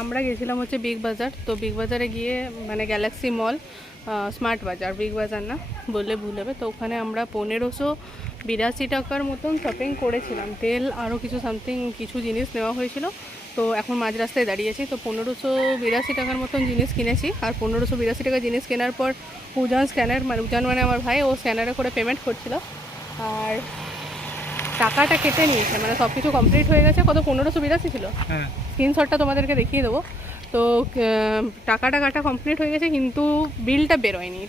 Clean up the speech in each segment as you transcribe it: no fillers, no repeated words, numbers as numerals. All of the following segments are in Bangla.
আমরা গেছিলাম হচ্ছে বিগ বাজার। তো বিগ বাজারে গিয়ে মানে গ্যালাক্সি মল, স্মার্ট বাজার, বিগ বাজার না বললে ভুল হবে। তো ওখানে আমরা 1582 টাকার মতন শপিং করেছিলাম। তেল আরও কিছু সামথিং কিছু জিনিস নেওয়া হয়েছিল। তো এখন মাঝ রাস্তায় দাঁড়িয়েছি। তো 1582 টাকার মতন জিনিস কিনেছি। আর 1582 টাকা জিনিস কেনার পর উজান স্ক্যানার, মানে উজান মানে আমার ভাই, ও স্ক্যানারে করে পেমেন্ট করছিল। আর টাকাটা কেটে নিয়েছে, মানে সব কিছু কমপ্লিট হয়ে গেছে। কত 1582 ছিল, স্ক্রিনশটটা তোমাদেরকে দেখিয়ে দেবো। তো টাকাটা কাটা কমপ্লিট হয়ে গেছে, কিন্তু বিলটা বেরোয়নি।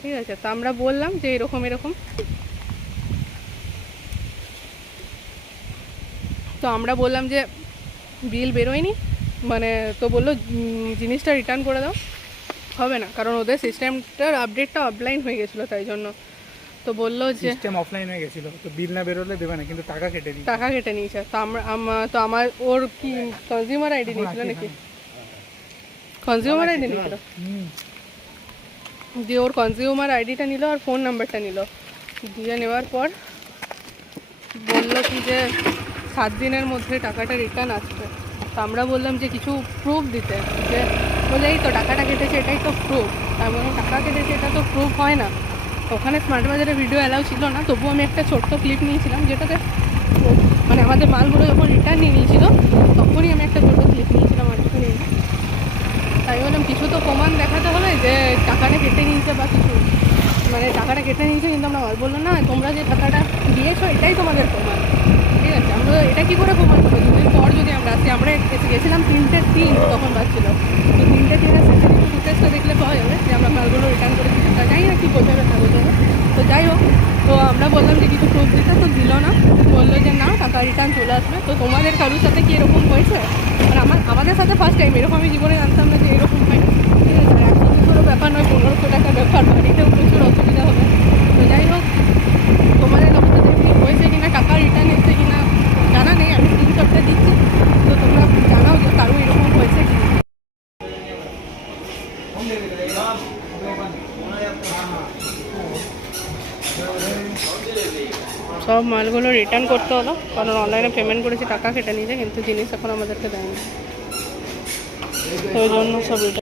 ঠিক আছে, তো আমরা বললাম যে এরকম এরকম। তো আমরা বললাম যে বিল বেরোয়নি, মানে তো বললো জিনিসটা রিটার্ন করে দাও। হবে না, কারণ ওদের সিস্টেমটার আপডেটটা অফলাইন হয়ে গেছিলো, তাই জন্য। তো বললো যে সিস্টেম অফলাইন হয়ে গেছিলো, তো বিল না বেরোলে দেবে না, কিন্তু টাকা কেটে দিই, টাকা কেটে নিয়েছে। তো তো আমার ওর কি কনজিউমার আইডি নিয়েছিল নাকি? কনজিউমার আইডি নিয়েছিল, দিয়ে ওর কনজিউমার আইডিটা নিল আর ফোন নাম্বারটা নিল। দিয়ে নেওয়ার পর বললো কি যে 7 দিনের মধ্যে টাকাটা রিটার্ন আসবে। তো আমরা বললাম যে কিছু প্রুফ দিতে, যে বলে এই তো টাকাটা কেটেছে, এটাই তো প্রুফ। তার মানে টাকা কেটেছে, এটা তো প্রুফ হয় না। ওখানে স্মার্ট বাজারে ভিডিও অ্যালাউ ছিল না, তবুও আমি একটা ছোট্ট ক্লিপ নিয়েছিলাম, যেটাতে মানে আমাদের মালগুলো যখন রিটার্ন নিয়ে নিয়েছিল তখনই আমি একটা ছোটো ক্লিপ নিয়েছিলাম, আর কিছু নিয়ে। তাই বললাম কিছু তো প্রমাণ দেখাতে হবে যে টাকাটা কেটে নিয়েছে বা কিছু, মানে টাকাটা কেটে নিয়েছে কিন্তু আমরা মাল। বললো না, তোমরা যে টাকাটা দিয়েছো এটাই তোমাদের প্রমাণ। ঠিক আছে, আমরা এটা কী করে প্রমাণ করবো? দুদিন পর যদি আমরা আসি, আমরা গেছিলাম 3টে 3 তখন বাজছিল। তো 3টে 3-এর সিসিটিভি ফুটেজটা দেখলে পাওয়া যাবে যে আমরা মালগুলো রিটার্ন করেছি। জানি না কী বোঝা যাবে না বোঝা যাবে। তো যাই হোক, তো আমরা বললাম যে কিছু প্রুফ দিতে, তো দিল না। বললো যে না, টাকা রিটার্ন চলে আসবে। তো তোমাদের কারোর সাথে কি এরকম হয়েছে? মানে আমাদের সাথে ফার্স্ট টাইম এরকম, আমি জীবনে জানতাম না যে এরকম হয়। ঠিক আছে, আর 100-200 ব্যাপার নয়, 1500 টাকার ব্যাপার, বাড়িতেও প্রচুর অসুবিধা হবে। তো যাই হোক, তোমাদের কারোর সাথে এমনি হয়েছে কিনা, টাকা রিটার্ন এসছে কিনা জানা নেই, আমি স্ক্রিনশটটা দিচ্ছি। তো তোমরা জানাও যে কারো এরকম হয়েছে কি। সব মালগুলো রিটার্ন করতে হলো, কারণ অনলাইনে পেমেন্ট করেছি, টাকা কেটে নিয়েছে, কিন্তু জিনিস এখন আমাদেরকে দেয়নি। তো ওই জন্য সব রিটার্ন